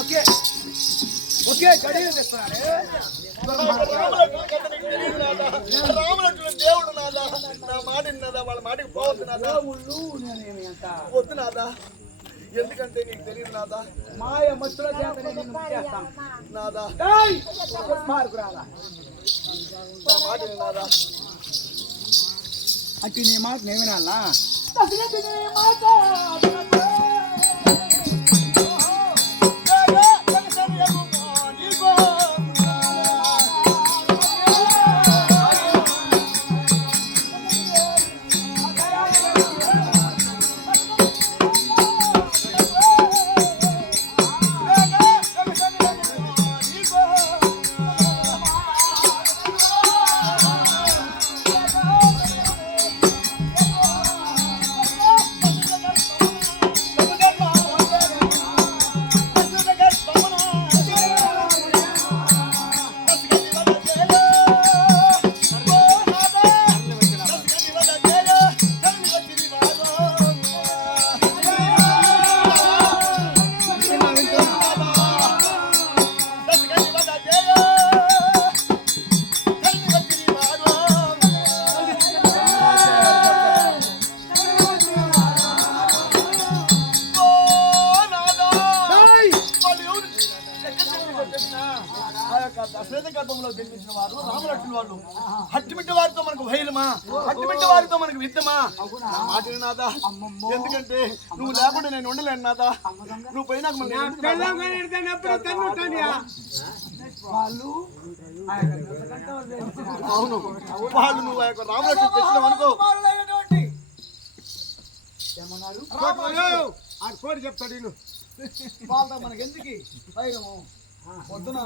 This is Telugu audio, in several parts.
ఓకే ఓకే గడియలు తెస్తున్నాడు. రాములట్టు దేవుడు నాదా, నా మాట నాదా, వాళ్ళ మాటకి పోవద్దు నాదా, వద్దు నాదా. ఎందుకంటే నీకు తెలియదు నాదా, మాయ మత్తుల చేత నేను చేస్తాను నాదా. మార్కు రాదా నా మాట నాదా. అంటే నీ మాట నేను వినాలా? దశరథగర్భంలో జన్మించిన వారు రామలక్ష్మణుల వాళ్ళు. హట్టిమిట్టి వారితో మనకు భైరమా, హట్టిమిట్టి వారితో మనకు విత్తమా? మాట నాదా, ఎందుకంటే నువ్వు లేకుండా నేను ఉండలేను నాదా. నువ్వు పోయినా అవును వాళ్ళు నువ్వు ఆ యొక్క రామలక్ష్మణుడు తెచ్చినావు అనుకో. కోరి చెప్తాడు మనకి ఎందుకు భైరము పొద్దున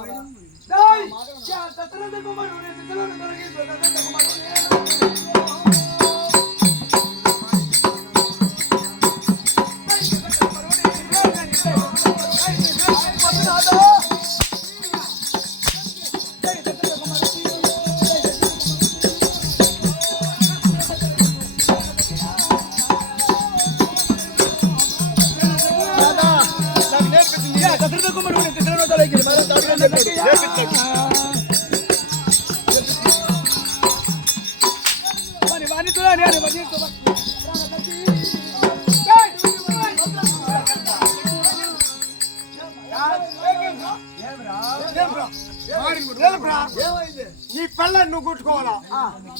నీ పిల్లని నువ్వు కొట్టుకోవాలా?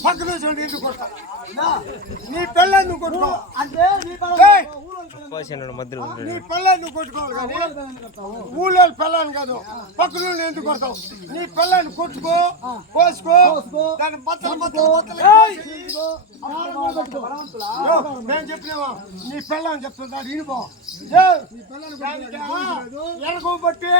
పక్కన ఎందుకు కొట్టా? నీ పిల్లని నువ్వు కొట్టుకో అంటే నీ పిల్లని నువ్వు కొట్టుకోవాలి కానీ ఊళ్ళో పిల్లని కాదు. పక్కన ఎందుకు కొడతావు? నీ పిల్లని కొట్టుకో, కోసుకో, దాన్ని బత్తలు నేను చెప్పినావా? నీ పిల్లని చెప్తున్నా ఇనిపో. ఎరగబట్టి